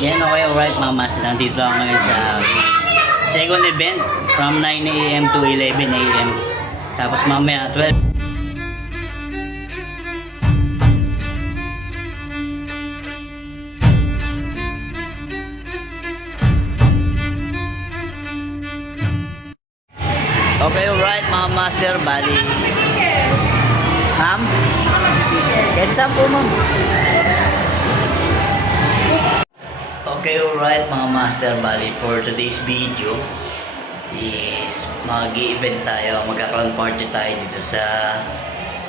Yan, okay, alright mga master. Nandito ako ngayon sa second event from 9 a.m. to 11 a.m. Tapos mamaya 12. Okay, alright mga master. Bali. Ma'am? Get some po, ma'am. Okay, alright mga master. Bali, for today's video is mag-i-event tayo. Magkakaroon party tayo dito sa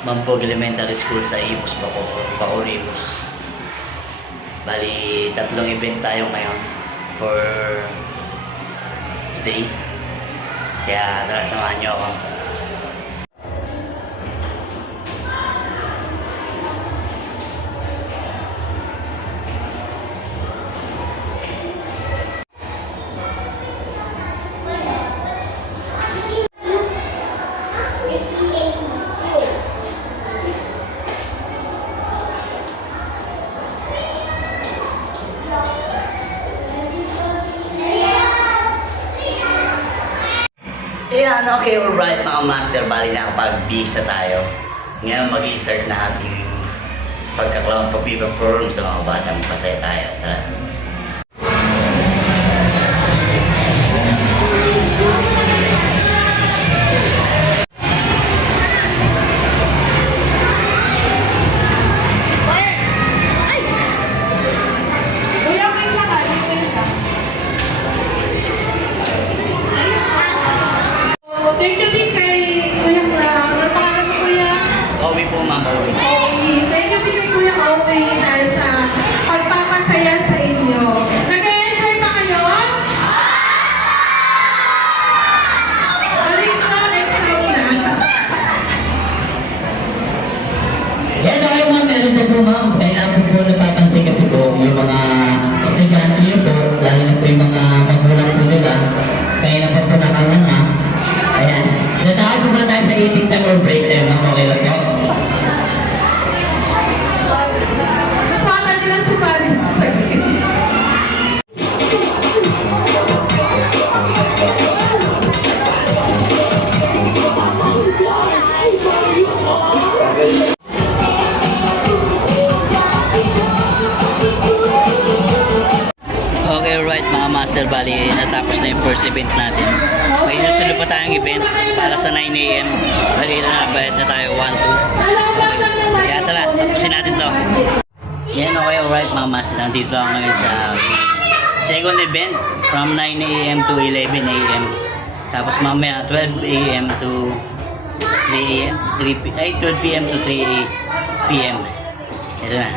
Mampog Elementary School sa Imus, Bacorimos. Bali, tatlong event tayo ngayon for today. Kaya tara, samahan nyo ako. Ayan, okay, alright mga master. Bali na kapag-bisa tayo. Ngayon mag-i-start na ating pagka-clown pag-perform sa mga batang pasaya tayo. Tara. Thank you din kay Kuya Clown. Ano pangalan mo, Kuya? Owi po, ma'am. Owi. Okay. Thank you din kay Kuya Owe dahil sa pagpapasaya sa inyo. Nag-enjoy ba kayo? Balik ko, exam na. Yan tayo ma'am, meron po po ma'am. Kailangan po napapansin kasi po yung mga estudyante nyo po, lalo na po yung mga magulang po nila. Kaya na po nakanganga. Ayan. Natawag po ba tayo sa isip na or break time ma'am? Okay lang po? Kasama nila si Pari. Okay, alright mga master. Bali, natapos na yung first event natin. May susunod pa tayong event para sa 9 a.m. Bali na bayad na tayo 1-2. Kaya tara, tapusin natin to. Yan, okay, alright mga master. Nandito ako ngayon sa second event from 9 a.m. to 11 a.m. Tapos mamaya 12 a.m. to 3 a.m. 12 p.m. to 3 p.m. Ito na.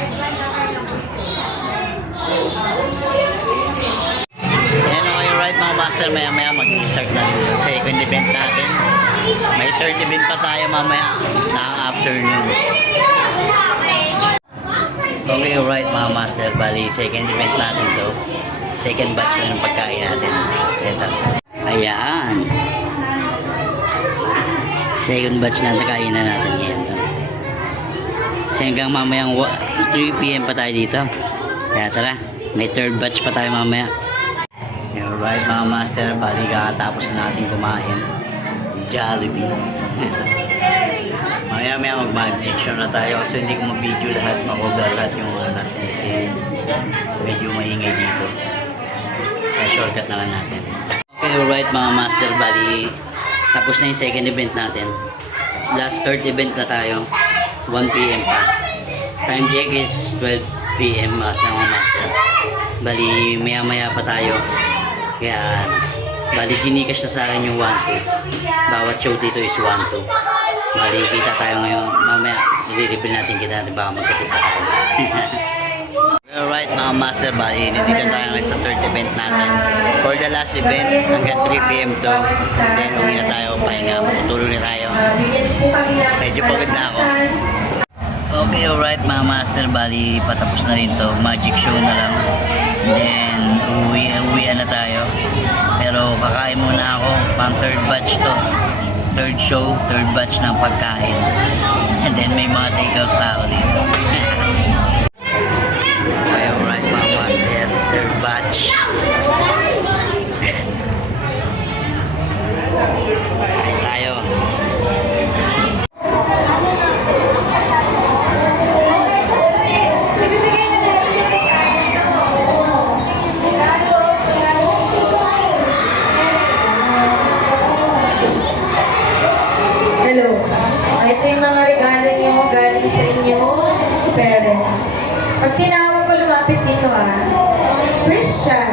Ayan, okay, alright mga master. Maya mag-start na rin yung second event natin. May third event pa tayo mamaya na afternoon. Okay, alright mga master. Bali, second event natin to. Second batch na ng pagkain natin. Ito. Ayan. Second batch na nakain na natin ngayon to. So hanggang mamayang 3 p.m. pa tayo dito. Kaya tara, may third batch pa tayo mamaya. Alright mga master, bali kakatapos na natin kumain. Jollibee. Maya mag-magic show na tayo kasi hindi ko mag-video lahat, mag-cover lahat yung natin kasi medyo maingay dito. Kaya shortcut na lang natin. Okay, alright mga master, bali tapos na yung second event natin. Last third event na tayo, 1 p.m. pa. Time check is 12 p.m. mga master. Bali maya pa tayo. Kaya, bali ginikash na sa akin yung 1-2. Bawat show dito is 1-2. Bali, kita tayo ngayon. Mamaya, i-reveal natin kita. Baka magkatid pa tayo. Alright mga master, bali, nandito tayo ngayon sa third event natin. For the last event, hanggang 3 p.m. to. Then, uwi na tayo. Pahinga, matutulog na tayo. Medyo pagod na ako. Okay, alright mga master, bali patapos na rin to, magic show na lang. Then uwian na tayo. Pero kakain muna ako, pang third batch to. Third show, third batch ng pagkain. And then may mga take out tao dito. Okay, alright mga master, third batch. Pag tinawag ko, lumapit dito Christian.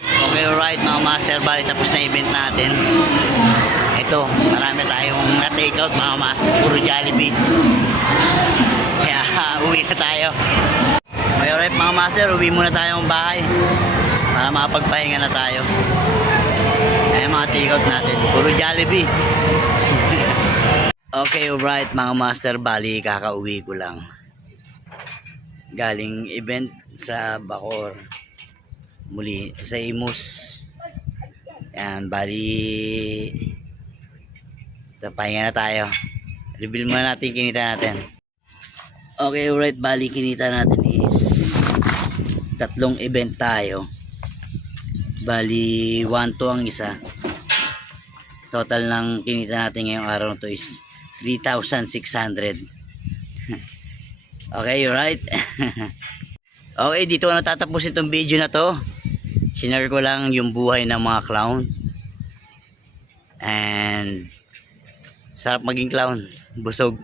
Okay, alright mga master, bali tapos na event natin. Ito, marami tayong na-take out mga master, puro Jollibee. Kaya uwi na tayo. Okay, alright mga master, uwi muna tayong bahay para makapagpahinga na tayo. Ayan mga take out natin, puro Jollibee. Okay, alright mga master, bali kakauwi ko lang. Galing event sa Bacoor. Muli sa Imus. Yan, bali pahinga na tayo. Reveal muna natin kinita natin. Okay, alright, bali kinita natin is 3 event tayo. Bali 1 to ang isa. Total ng kinita natin ngayong araw na to is 3,600. Okay, alright. Okay, dito ko natatapos itong video na to. Sinare ko lang yung buhay ng mga clown. And sarap maging clown. Busog.